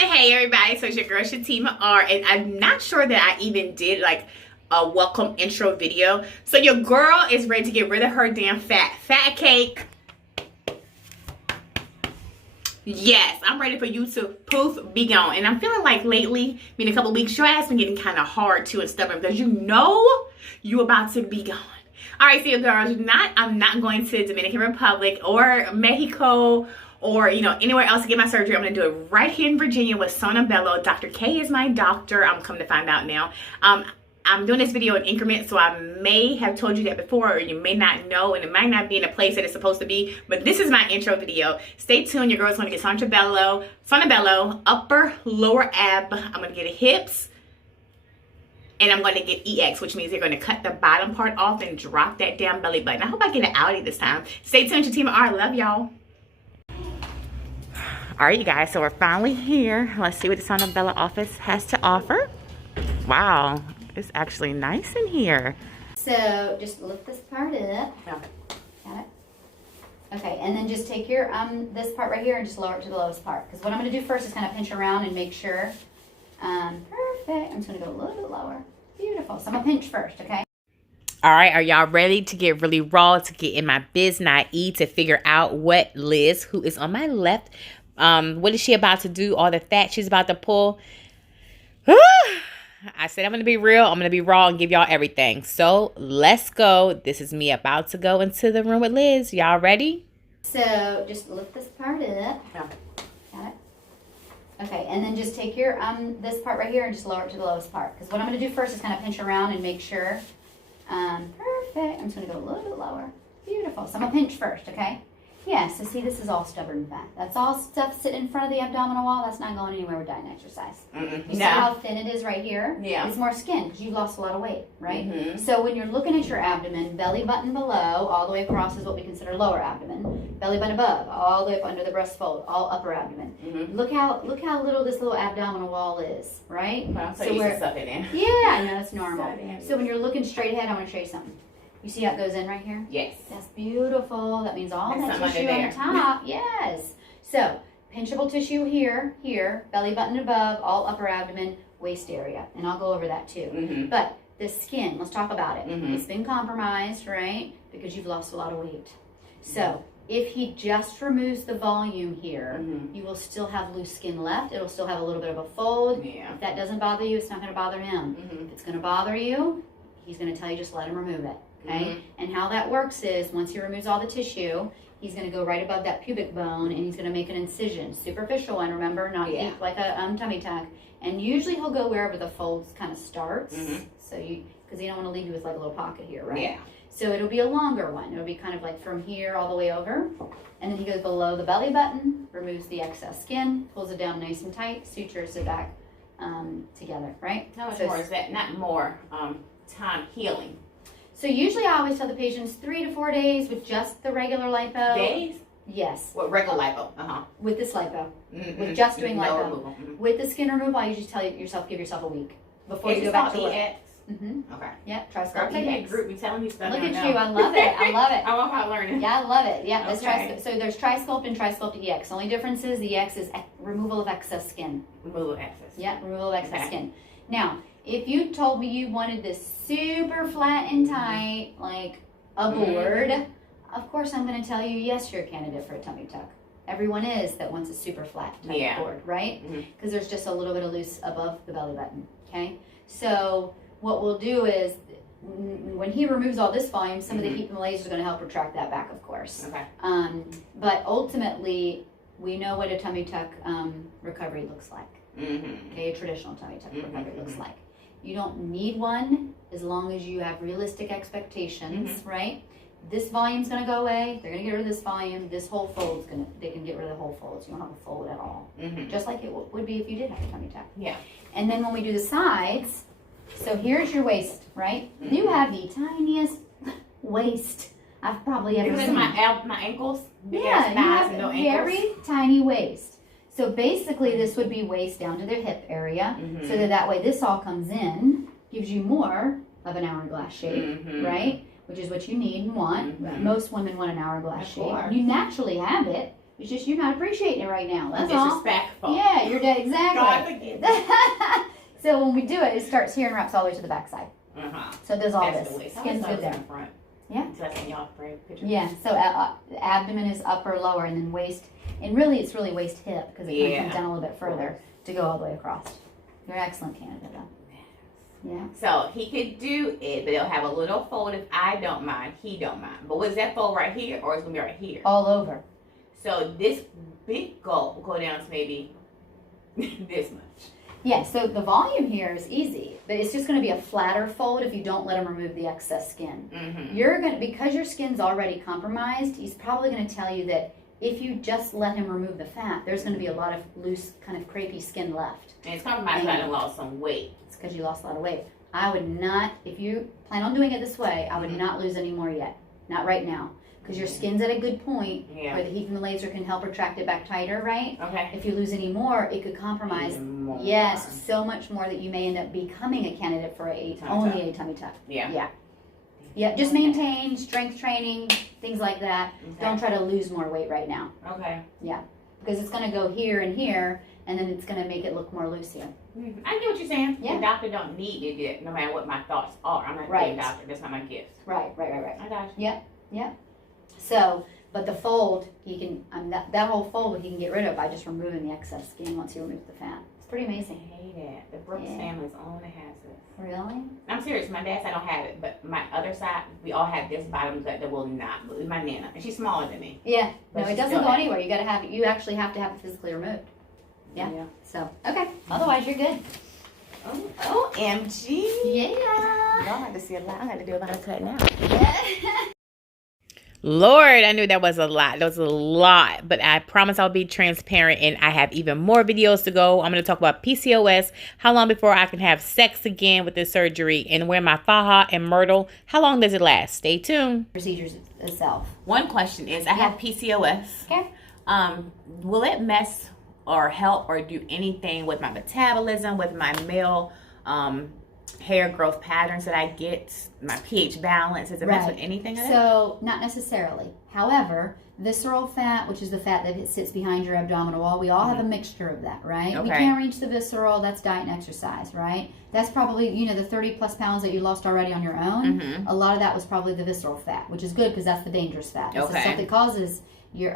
Hey everybody, so it's your girl ShatimaR, and I'm not sure that I even did like a welcome intro video. So your girl is ready to get rid of her damn fat cake. Yes, I'm ready for you to poof, be gone. And I'm feeling like lately, a couple of weeks, your ass been getting kind of hard too and stubborn because you know you about to be gone. All right, so your girls, I'm not going to Dominican Republic or Mexico or anywhere else to get my surgery. I'm gonna do it right here in Virginia with Sona Bello. Dr. K is my doctor. I'm coming to find out now. I'm doing this video in increments, so I may have told you that before, or you may not know, and it might not be in a place that it's supposed to be, but this is my intro video. Stay tuned. Your girl's gonna get Sona Bello, upper, lower ab. I'm gonna get hips, and I'm gonna get EX, which means they're gonna cut the bottom part off and drop that damn belly button. I hope I get an outie this time. Stay tuned, ShatimaR. Love y'all. All right, you guys, so we're finally here. Let's see what the Sona Bello office has to offer. Wow, it's actually nice in here. So just lift this part up. Yeah. Got it? Okay, and then just take your this part right here and just lower it to the lowest part. Because what I'm going to do first is kind of pinch around and make sure. Perfect. I'm just going to go a little bit lower. Beautiful. So I'm going to pinch first, okay? All right, are y'all ready to get really raw, to get in my biz, not E, to figure out what Liz, who is on my left, what is she about to do? All the fat she's about to pull. I said I'm going to be real. I'm going to be raw and give y'all everything. So let's go. This is me about to go into the room with Liz. Y'all ready? So just lift this part up. Yeah. Got it? Okay, and then just take your this part right here and just lower it to the lowest part. Because what I'm going to do first is kind of pinch around and make sure. Perfect. I'm just going to go a little bit lower. Beautiful. So I'm going to pinch first, okay? Yeah, so see, this is all stubborn fat. That's all stuff sitting in front of the abdominal wall. That's not going anywhere with diet and exercise. You see how thin it is right here? Yeah. It's more skin because you've lost a lot of weight, right? So when you're looking at your abdomen, belly button below, all the way across is what we consider lower abdomen. Belly button above, all the way up under the breast fold, all upper abdomen. Look how little this little abdominal wall is, right? Well, so you can suck it in. Yeah, I know, that's normal. So when you're looking straight ahead, I want to show you something. You see how it goes in right here? Yes. That's beautiful. That means all that There's tissue on the top. Yes. So, pinchable tissue here, belly button above, all upper abdomen, waist area. And I'll go over that too. But the skin, let's talk about it. It's been compromised, right? Because you've lost a lot of weight. So, if he just removes the volume here, you will still have loose skin left. It'll still have a little bit of a fold. Yeah. If that doesn't bother you, it's not going to bother him. If it's going to bother you, he's going to tell you just let him remove it. Okay, and how that works is once he removes all the tissue, he's going to go right above that pubic bone and he's going to make an incision, superficial one, remember, not deep like a tummy tuck. And usually he'll go wherever the folds kind of starts, so because you don't want to leave you with like a little pocket here, right? Yeah. So it'll be a longer one. It'll be kind of like from here all the way over, and then he goes below the belly button, removes the excess skin, pulls it down nice and tight, sutures it back together, right? How much more is that? Not more time healing. So usually I always tell the patients 3 to 4 days with just the regular lipo. Days? Yes. What, regular lipo? With this lipo. With just doing lipo. With the skin removal, I usually tell yourself, give yourself a week before you go back to EX. Okay. Yep. Try Girl, take that group. You telling me stuff. Look at you. I love it. I love it. I love how learning. Yeah, I love it. Yeah. Okay. So there's Tri-Sculpt and Tri-Sculpt EX. The only difference is the EX is removal of excess skin. Removal of excess. Yeah, removal of excess skin. Now, if you told me you wanted this super flat and tight, like a board, of course I'm going to tell you, yes, you're a candidate for a tummy tuck. Everyone is that wants a super flat tight board, right? Because there's just a little bit of loose above the belly button, okay? So what we'll do is, when he removes all this volume, some of the heat and laser is going to help retract that back, of course. Okay. But ultimately, we know what a tummy tuck recovery looks like. Okay, a traditional tummy tuck recovery looks like. You don't need one as long as you have realistic expectations, right? This volume's going to go away. They're going to get rid of this volume. This whole fold's they can get rid of the whole folds. You don't have a fold at all. Just like it would be if you did have a tummy tuck. Yeah. And then when we do the sides, so here's your waist, right? You have the tiniest waist I've probably ever seen. My ankles? Yeah, you have a very tiny waist. So basically this would be waist down to their hip area, so that way this all comes in, gives you more of an hourglass shape, right? Which is what you need and want. Most women want an hourglass shape. You naturally have it, It's just you're not appreciating it right now. That's all. Disrespectful. Yeah, you're dead. Exactly. God forgive me. So when we do it, it starts here and wraps all the way to the back side. Uh-huh. So it does all That's this. the way. Skin's good there. In front. Yeah. So that's in y'all picture. Yeah. So abdomen is upper, lower, and then waist. And really, it's really waist hip because it kind of comes down a little bit further to go all the way across. You're an excellent candidate, though. Yeah. So he could do it, but it'll have a little fold if I don't mind. He don't mind. But was that fold right here, or it's gonna be right here? All over. So this big gulp will go down to maybe this much. Yeah, so the volume here is easy, but it's just going to be a flatter fold if you don't let him remove the excess skin. Mm-hmm. You're going to, because your skin's already compromised, he's probably going to tell you that if you just let him remove the fat, there's going to be a lot of loose, kind of crepey skin left. And it's compromised because I done lost some weight. It's because you lost a lot of weight. I would not, if you plan on doing it this way, I would not lose any more yet. Not right now. Because your skin's at a good point where the heat from the laser can help retract it back tighter, right? Okay. If you lose any more, it could compromise. Yes, so much more that you may end up becoming a candidate for only a tummy tuck. Yeah. Yeah. Yeah, just maintain strength training, things like that. Okay. Don't try to lose more weight right now. Okay. Yeah. Because it's going to go here and here, and then it's going to make it look more loose here. I get what you're saying. Yeah. The doctor don't need to get, no matter what my thoughts are. I'm not a doctor. That's not my gift. Right. I got you. Yep. So, but the fold, he can, that whole fold he can get rid of by just removing the excess skin once he removes the fat. It's pretty amazing. I hate it. The Brooks family's only has this. Really? I'm serious. My dad's side don't have it, but my other side, we all have this bottom gut that will not move. My Nana, and she's smaller than me. Yeah. But No, she it doesn't still go has anywhere. You actually have to have it physically removed. Yeah. So, okay. Otherwise, you're good. Oh, OMG. Yeah. Y'all have to see a lot. I got to do a lot of cut now. Yeah. Lord, I knew that was a lot. That was a lot, but I promise I'll be transparent, and I have even more videos to go. I'm going to talk about PCOS, how long before I can have sex again with this surgery, and where my faja and myrtle, how long does it last? Stay tuned. Procedures itself. One question is, I have PCOS. Okay. Will it mess or help or do anything with my metabolism, with my male hair growth patterns that I get, my pH balance? Does it mess with anything of that? So, not necessarily. However, visceral fat, which is the fat that sits behind your abdominal wall, we all have a mixture of that, right? Okay. We can't reach the visceral, that's diet and exercise, right? That's probably, the 30 plus pounds that you lost already on your own. A lot of that was probably the visceral fat, which is good because that's the dangerous fat. It's the stuff that causes your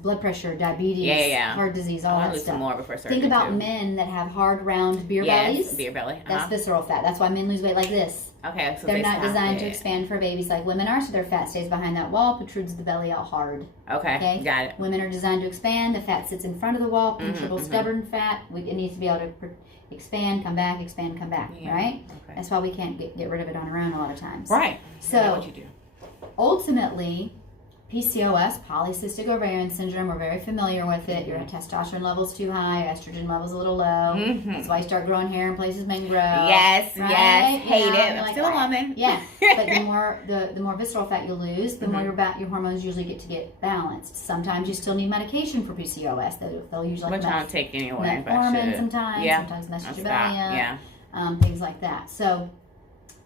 blood pressure, diabetes, heart disease, all that stuff. More before surgery. Think about men that have hard, round beer bellies. Beer belly. That's visceral fat. That's why men lose weight like this. Okay, so they're not designed to expand for babies like women are, so their fat stays behind that wall, protrudes the belly out hard. Okay, got it. Women are designed to expand. The fat sits in front of the wall, pinchable, stubborn fat. It needs to be able to expand, come back, right? Okay. That's why we can't get rid of it on our own a lot of times. Right. So, what you do. Ultimately, PCOS, polycystic ovarian syndrome, we're very familiar with it. Your testosterone level's too high, your estrogen level's a little low. That's why you start growing hair in places men grow. Yes, right? yes. Hate it. I'm like, still a woman. Yeah. But the more visceral fat you lose, the more your hormones usually get balanced. Sometimes you still need medication for PCOS. They'll usually which I don't take anyway. Metformin sometimes. Yeah. Sometimes message your belly up. Yeah. Things like that. So,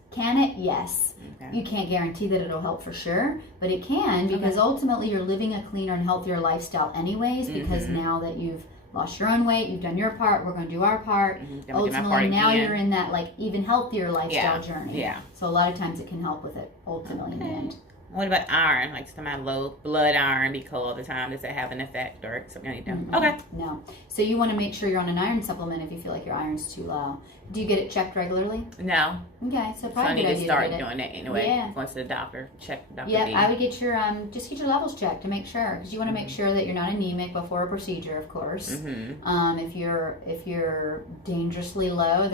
can it? Yes. Okay. You can't guarantee that it'll help for sure, but it can because ultimately you're living a cleaner and healthier lifestyle anyways because now that you've lost your own weight, you've done your part, we're going to do our part. Ultimately, now you're in that even healthier lifestyle journey. Yeah. So a lot of times it can help with it ultimately in the end. What about iron? Like some of my low blood iron be cold all the time. Does it have an effect or something I need to? Okay. No. So you want to make sure you're on an iron supplement if you feel like your iron's too low. Do you get it checked regularly? No. Okay, so probably I need to start doing that anyway. Yeah. Going to the doctor, check Dr. Yeah, B. I would get your just get your levels checked to make sure because you want to make sure that you're not anemic before a procedure, of course. If you're dangerously low,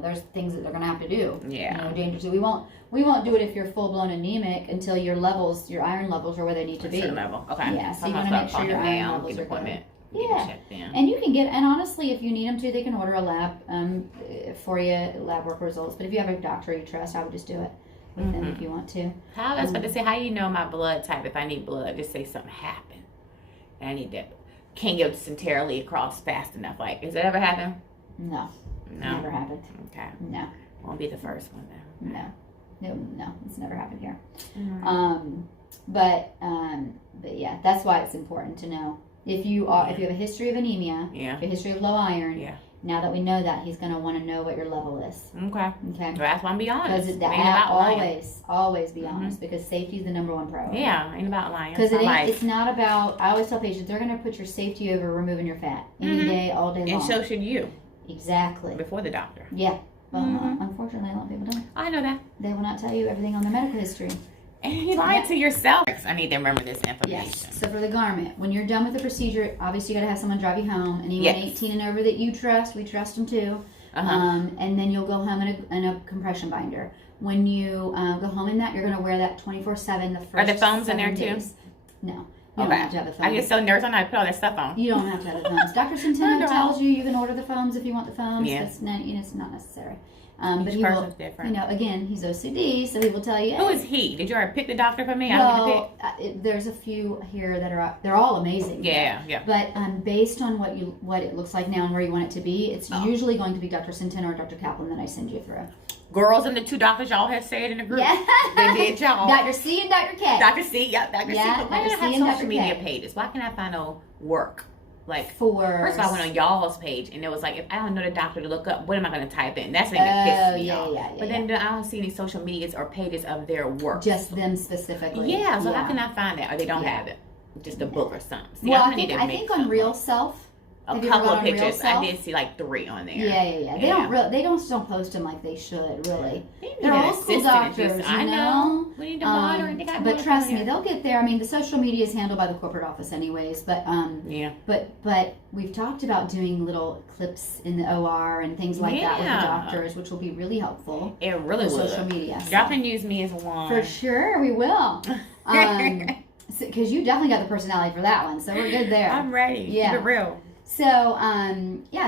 there's things that they're going to have to do. Yeah. Dangerously. We won't do it if you're full blown anemic until your iron levels are where they need to be. Level. Okay. Yeah. So you want to make sure your iron levels are good. Yeah, and you can and honestly, if you need them to, they can order a lab for you, lab work results. But if you have a doctor you trust, I would just do it with them if you want to. I was about to say, how do you know my blood type? If I need blood, just say something happened, and I need that. Can't go dysenterically across fast enough. Like, has that ever happened? No, never happened. Okay, no, won't be the first one then. No, it's never happened here. But yeah, that's why it's important to know. If you have a history of anemia, if you have a history of low iron, now that we know that, he's going to want to know what your level is. Okay. Okay. That's why I'm be honest. Because always be honest, because safety is the number one priority. Yeah, ain't about lying. Because it's not about, I always tell patients, they're going to put your safety over removing your fat any day, all day long. And so should you. Exactly. Before the doctor. Yeah. But unfortunately, a lot of people don't. I know that. They will not tell you everything on their medical history. And you lied to yourself. I need to remember this information. Yes. So for the garment, when you're done with the procedure, obviously you got to have someone drive you home. Anyone 18 and over that you trust, we trust them too. And then you'll go home in a compression binder. When you go home in that, you're going to wear that 24/7. The first Are the foams in there days. Too? No. You don't have to have the foams. I get so nervous. I know how to put all that stuff on. You don't have to have the foams. Dr. Centeno tells you can order the foams if you want the foams. Yeah. It's not necessary. But he will, different. Again, he's OCD, so he will tell you. Who is he? Did you already pick the doctor for me? Well, there's a few here that they're all amazing. Yeah. But based on what it looks like now and where you want it to be, it's usually going to be Dr. Centeno or Dr. Kaplan that I send you through. Girls and the two doctors y'all have said in the group. Yeah. They did y'all. Dr. C and Dr. K. Dr. C, yep, Dr. C. Why do I have social media pages? Why can't I find no work? First of all, I went on y'all's page, and it was like, if I don't know the doctor to look up, what am I going to type in? That's going to piss me off. But then I don't see any social medias or pages of their work. Just them specifically. Yeah, so how can I find that? Or they don't have it? Just a book or something. See, well, I think on Real Self, a couple of pictures. I did see like 3 on there. Yeah. They don't post them like they should, really. They're old school doctors, I know. We need to monitor. But trust me, they'll get there. I mean, the social media is handled by the corporate office, anyways. But But we've talked about doing little clips in the OR and things like that with the doctors, which will be really helpful. It really will. Social media. Y'all can use me as one. For sure, we will. Because you definitely got the personality for that one, so we're good there. I'm ready. Yeah. Keep it real. So,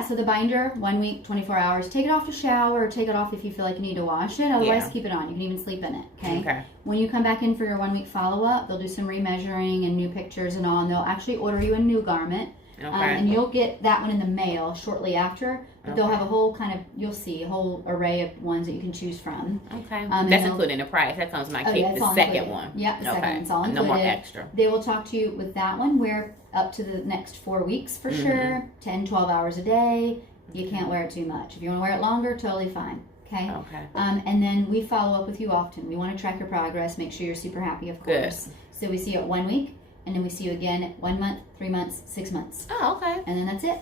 so the binder, 1 week, 24 hours. Take it off to shower, or take it off if you feel like you need to wash it. Otherwise, keep it on. You can even sleep in it, okay? When you come back in for your 1 week follow-up, they'll do some remeasuring and new pictures and all, and they'll actually order you a new garment. And you'll get that one in the mail shortly after. But they'll have a whole you'll see a whole array of ones that you can choose from. Okay. That's included in the price. That comes my kit, the second one. Yeah, the second one's all included. No more extra. They will talk to you with that one, wear up to the next 4 weeks for sure. 10, 12 hours a day. You can't wear it too much. If you want to wear it longer, totally fine. Okay. And then we follow up with you often. We want to track your progress, make sure you're super happy, of course. Good. So we see you at 1 week, and then we see you again at 1 month, 3 months, 6 months. Oh, okay. And then that's it.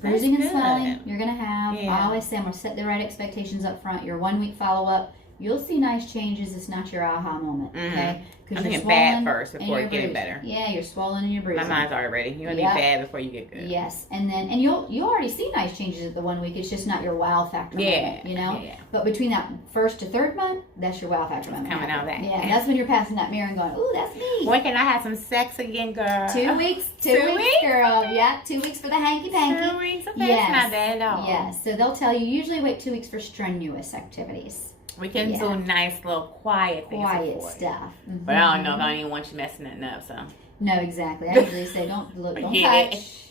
Bruising and swelling, you're going to have. I always say I'm going to set the right expectations up front. Your 1 week follow-up, you'll see nice changes. It's not your aha moment, okay? I'm thinking bad first before getting better. Yeah, you're swollen and you're bruising. My mind's already ready. You want to be bad before you get good. Yes, and you'll already see nice changes at the 1 week. It's just not your wow factor moment, you know? Yeah. But between that first to third month, that's your wow factor moment. Coming out of that. Yeah, that's when you're passing that mirror and going, ooh, that's me. When can I have some sex again, girl? 2 weeks. 2 weeks, girl. Yeah, 2 weeks for the hanky-panky. 2 weeks? Okay, that's not bad at all. Yes, so they'll tell you, usually wait 2 weeks for strenuous activities. We can do nice little quiet things. Quiet stuff. But I don't know if I don't even want you messing that up, so. No, exactly. I usually say don't touch.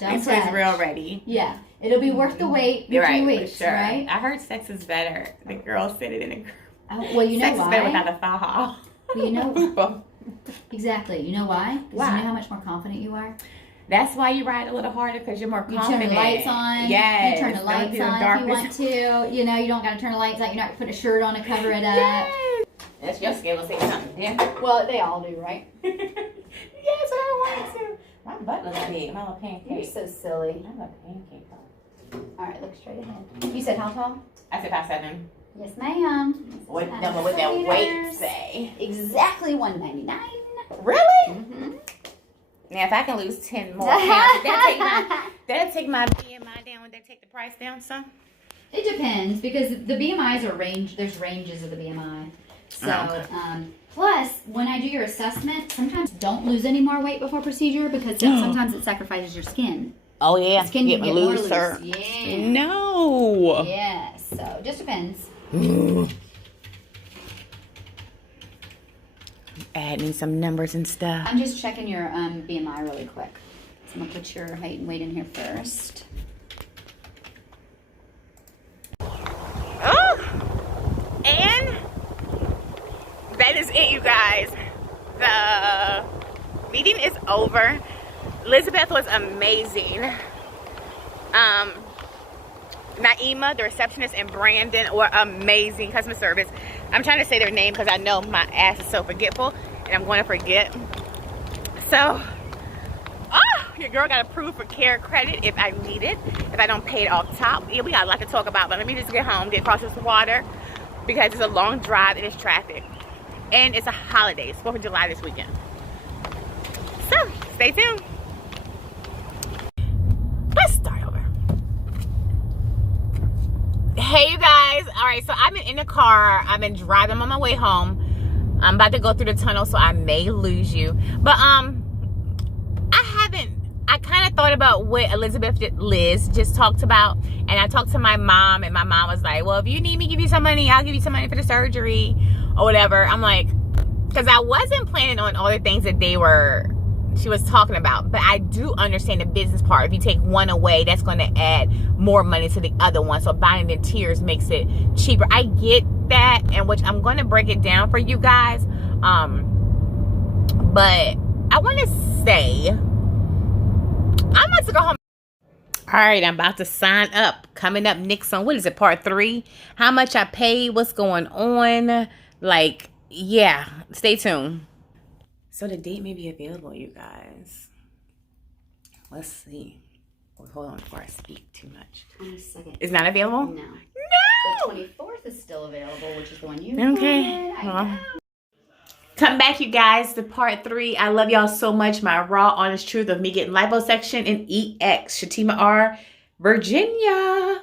Don't touch. It's real ready. Yeah. It'll be worth the wait in 2 weeks, right? I heard sex is better. The girls said it in a group. Well, you know sex why? Sex is better without a foul. Well, you know exactly. You know why? Why? You know how much more confident you are? That's why you ride a little harder, because you're more confident. You turn the lights on. Yes. You turn the lights on if you want to. You know, you don't got to turn the lights on. You're not putting a shirt on to cover it up. Yes. That's your skill. Say something different. Well, they all do, right? Yes, I want to. My butt looks big. I'm a pancake. You're so silly. I'm a pancake. All right, look straight ahead. You said how tall? I said 5'7". Yes, ma'am. What number would that weight say? Exactly 199. Really? Mm-hmm. Now, if I can lose 10 more pounds, that'll take my BMI down. Would that take the price down some? It depends, because the BMIs are there's ranges of the BMI. So, plus, when I do your assessment, sometimes don't lose any more weight before procedure, because sometimes it sacrifices your skin. Oh, yeah. The skin can get looser. More loose. Yeah. No. Yeah, so it just depends. Adding some numbers and stuff. I'm just checking your BMI really quick. So I'm going to put your height and weight in here first. Oh! And that is it, you guys. The meeting is over. Elizabeth was amazing. Naima, the receptionist, and Brandon were amazing. Customer service. I'm trying to say their name because I know my ass is so forgetful and I'm going to forget. So, your girl got approved for care credit if I need it. If I don't pay it off top. Yeah, we got a lot to talk about, but let me just get home, get across this water because it's a long drive and it's traffic. And it's a holiday. It's 4th of July this weekend. So, stay tuned. Let's start over. Hey, you guys. All right, so I've been in the car. I've been driving on my way home. I'm about to go through the tunnel, so I may lose you. But, I kind of thought about what Liz just talked about. And I talked to my mom, and my mom was like, well, if you need me to give you some money, I'll give you some money for the surgery or whatever. I'm like, because I wasn't planning on all the things that she was talking about. But I do understand the business part. If you take one away, that's going to add more money to the other one. So buying in tiers makes it cheaper. I get that, and which I'm going to break it down for you guys. But I want to say, I'm about to go home. All right, I'm about to sign up. Coming up next on, what is it, part 3? How much I paid, what's going on. Like, yeah, stay tuned. So the date may be available, you guys. Let's see. Hold on before I speak too much. Wait a second. It's not available? No. No! The 24th is still available, which is the one you Okay. wanted. I know. Come back, you guys, to part 3. I love y'all so much. My raw, honest truth of me getting liposuction in EX. ShatimaR, Virginia.